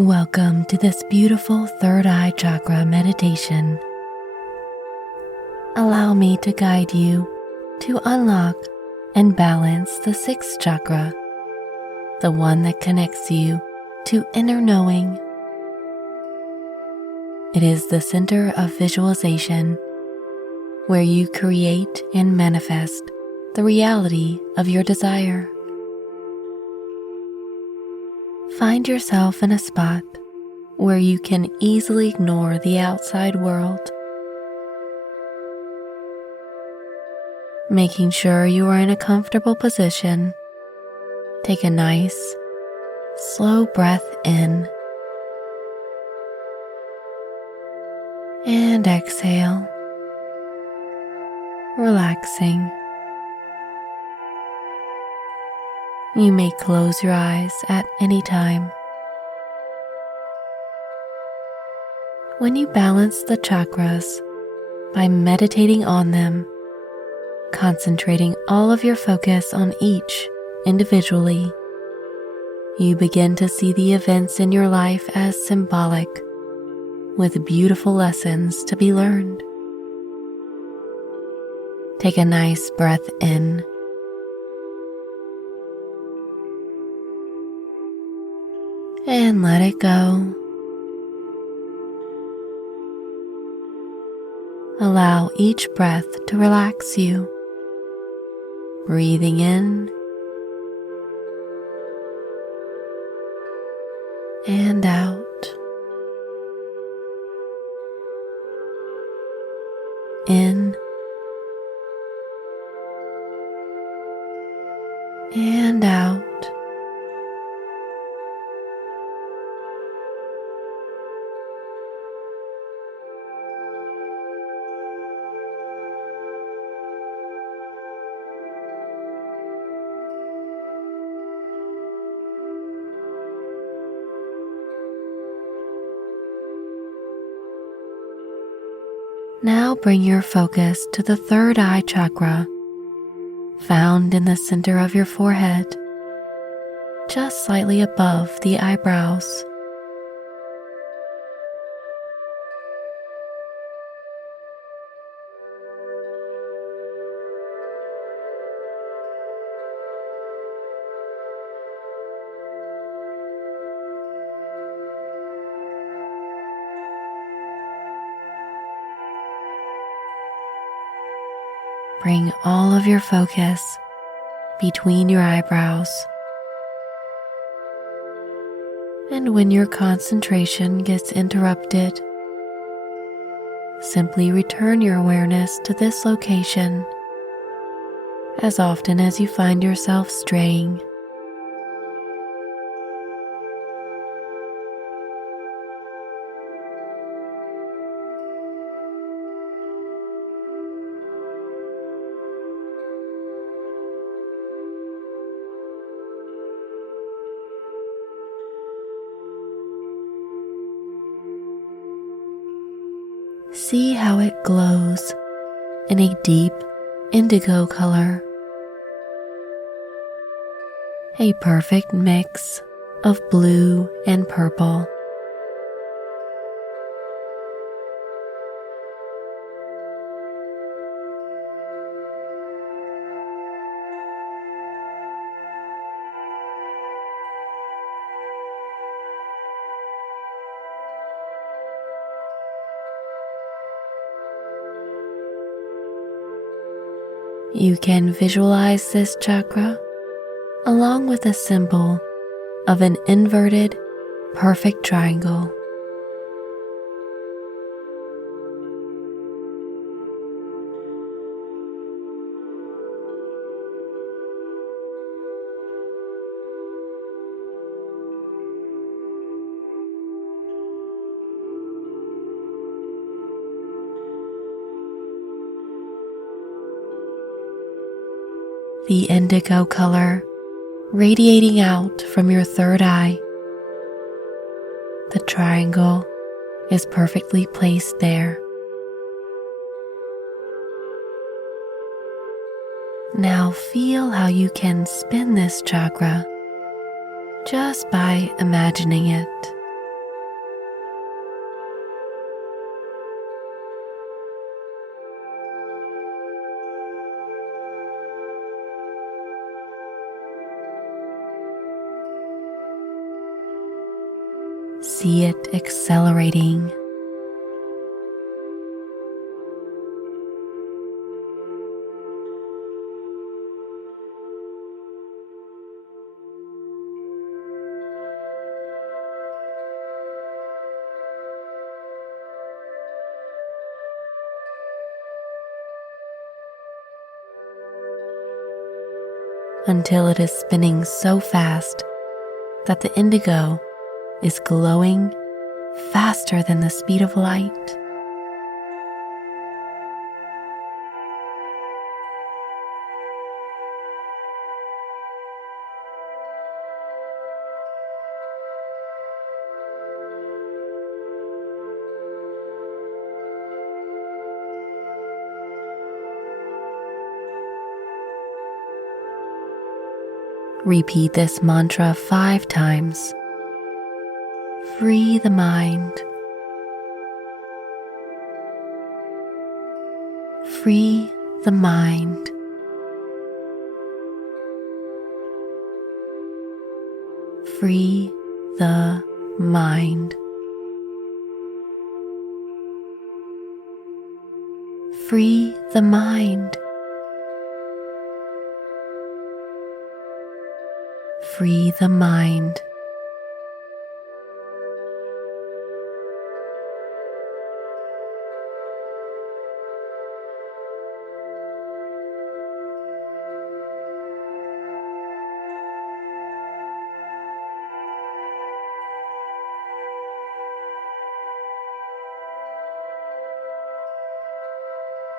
Welcome to this beautiful third eye chakra meditation. Allow me to guide you to unlock and balance the sixth chakra, the one that connects you to inner knowing. It is the center of visualization, where you create and manifest the reality of your desire. Find yourself in a spot where you can easily ignore the outside world, making sure you are in a comfortable position. Take a nice, slow breath in and exhale, relaxing. You may close your eyes at any time. When you balance the chakras by meditating on them, concentrating all of your focus on each individually, you begin to see the events in your life as symbolic, with beautiful lessons to be learned. Take a nice breath in and let it go. Allow each breath to relax you, breathing in and out, in and out. Now bring your focus to the third eye chakra, found in the center of your forehead, just slightly above the eyebrows. Bring all of your focus between your eyebrows. And when your concentration gets interrupted, simply return your awareness to this location as often as you find yourself straying. See how it glows in a deep indigo color, a perfect mix of blue and purple. You can visualize this chakra along with a symbol of an inverted, perfect triangle. The indigo color radiating out from your third eye. The triangle is perfectly placed there. Now feel how you can spin this chakra just by imagining it. See it accelerating. Until it is spinning so fast that the indigo is glowing faster than the speed of light. Repeat this mantra 5 times. Free the mind. Free the mind. Free the mind. Free the mind. Free the mind.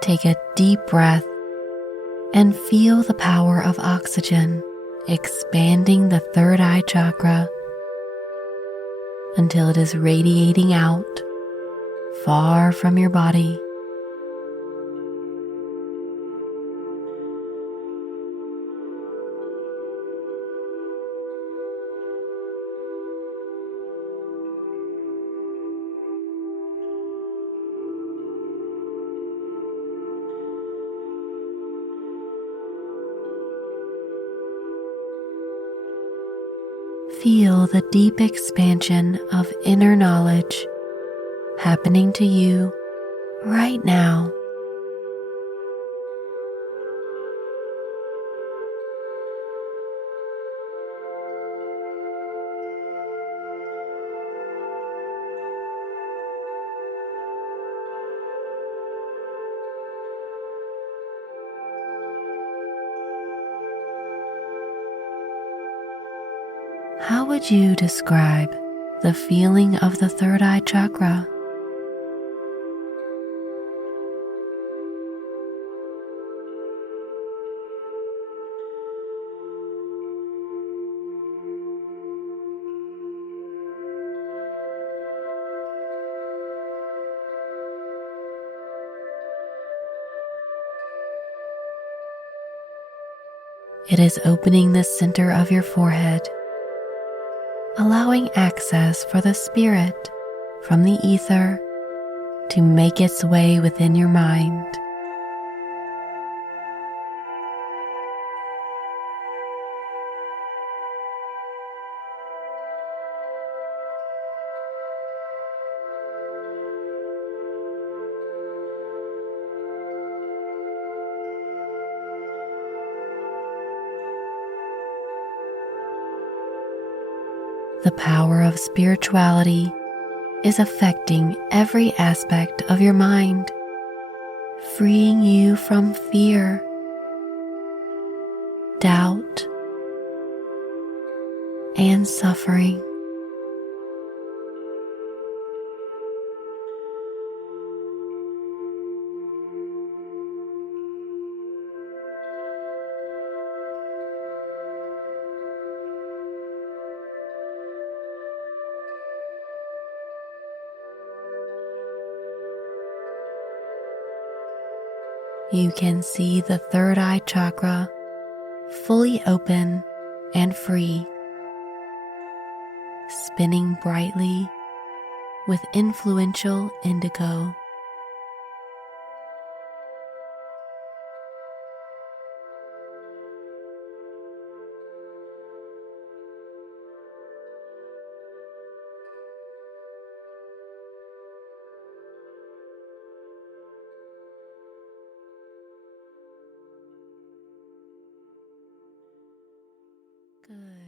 Take a deep breath and feel the power of oxygen expanding the third eye chakra until it is radiating out far from your body. Feel the deep expansion of inner knowledge happening to you right now. How would you describe the feeling of the third eye chakra? It is opening the center of your forehead, allowing access for the spirit from the ether to make its way within your mind. The power of spirituality is affecting every aspect of your mind, freeing you from fear, doubt, and suffering. You can see the third eye chakra fully open and free, spinning brightly with influential indigo. Good.